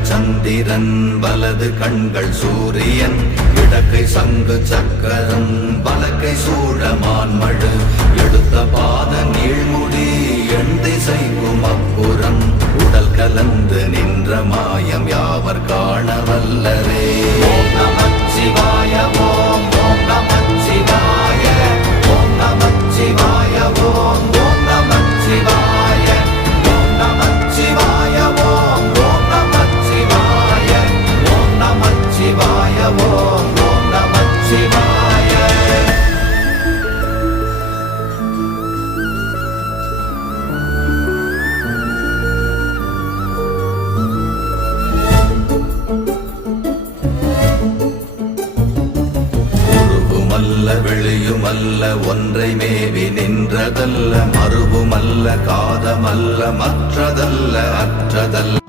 இடக்கைகள் சந்திரன் வலது கண்கள் சூரியன் இடக்கை சங்கு சக்கரம் வலக்கை சூழமான்மழு எடுத்த பாத நீழ்முடி எண் திசைக்கும் அப்புறம் உடல் கலந்து நின்ற மாயம் யாவர் காண வல்லரே. ஓம் நமச்சிவாய ஓம் ஓம் நமச்சிவாய ஓம் நமச்சிவாய ஓம் ஓம் நமச்சிவாய ஓம் நமச்சிவாய ஓம் ஓம் நமச்சிவாய ஓம் நமச்சிவாய ஓம் ஓம் நமச்சிவாய. வெளியுமல்ல ஒன்றை மேவி நின்றதல்ல மறுவுமல்ல காதமல்ல மற்றதல்ல அற்றதல்ல